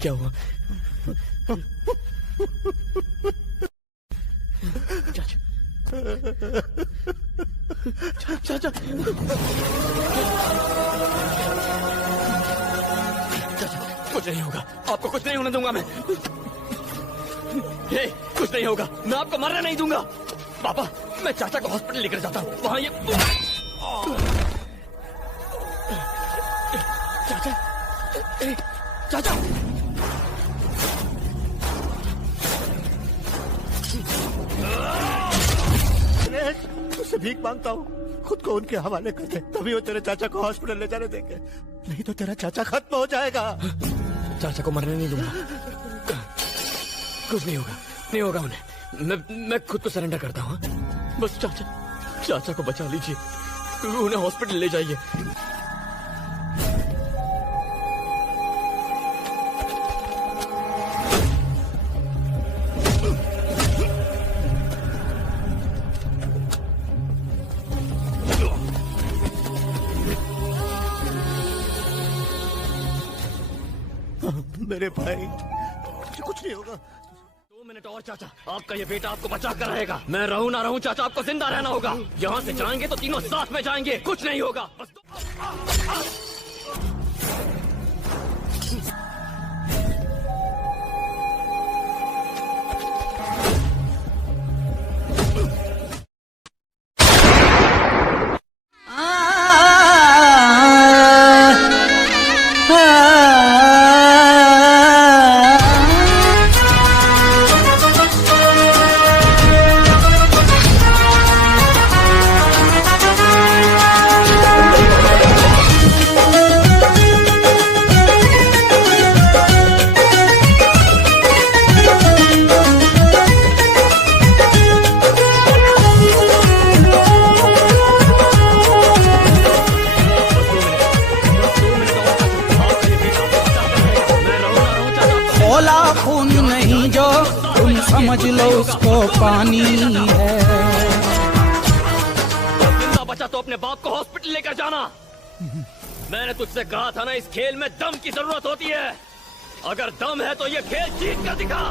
क्या हुआ? चाचा चाचा कुछ नहीं होगा, आपको कुछ नहीं होने दूंगा मैं। हे, कुछ नहीं होगा, मैं आपको मरने नहीं दूंगा। पापा, मैं चाचा को हॉस्पिटल लेकर जाता हूँ, वहां ये चाचा चाचा तुझसे भीख मांगता हूँ, खुद को उनके हवाले कर दे, तभी वो तेरे चाचा को हॉस्पिटल ले जाने देंगे, नहीं तो तेरा चाचा खत्म हो जाएगा। चाचा को मरने नहीं दूंगा, कुछ नहीं होगा, नहीं होगा उन्हें। मैं खुद को सरेंडर करता हूँ। बस चाचा को बचा लीजिए, उन्हें हॉस्पिटल ले जाइए। मेरे भाई, कुछ नहीं होगा। 2 मिनट और चाचा, आपका ये बेटा आपको बचा कर रहेगा। मैं रहूं ना रहूं चाचा, आपको जिंदा रहना होगा। यहाँ से जाएंगे तो तीनों साथ में जाएंगे, कुछ नहीं होगा। खून नहीं जो तुम समझ लो उसको पानी है। जिंदा बचा तो अपने बाप को हॉस्पिटल लेकर जाना। मैंने तुझसे कहा था ना, इस खेल में दम की जरूरत होती है। अगर दम है तो ये खेल जीत कर दिखा।